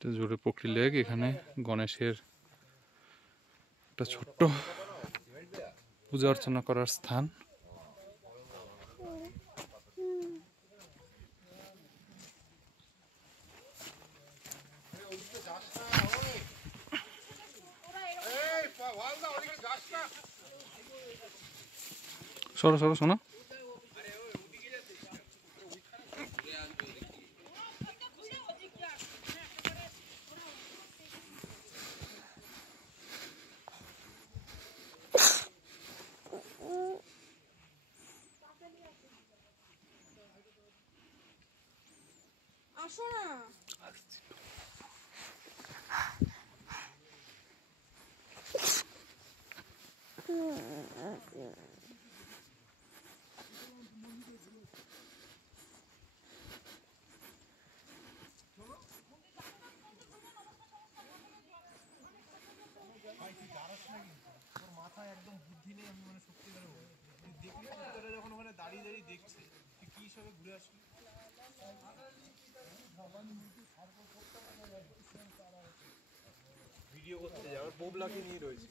এটা জোরে পকরি লেক। এখানে গণেশের একটা ছোট্ট পূজা অর্চনা করার স্থান। সরো সরো শোনো। আসো না। মাথায় একদম বুদ্ধি নেই। আমি মানে সত্যি করে বলবো, দেখলি তোরা যখন ওখানে দাঁড়িয়ে দাঁড়িয়ে দেখছে তুই কি হিসাবে ঘুরে আসলি? ভিডিও করতে যাওয়ার বোবলাকে নিয়ে রয়েছে।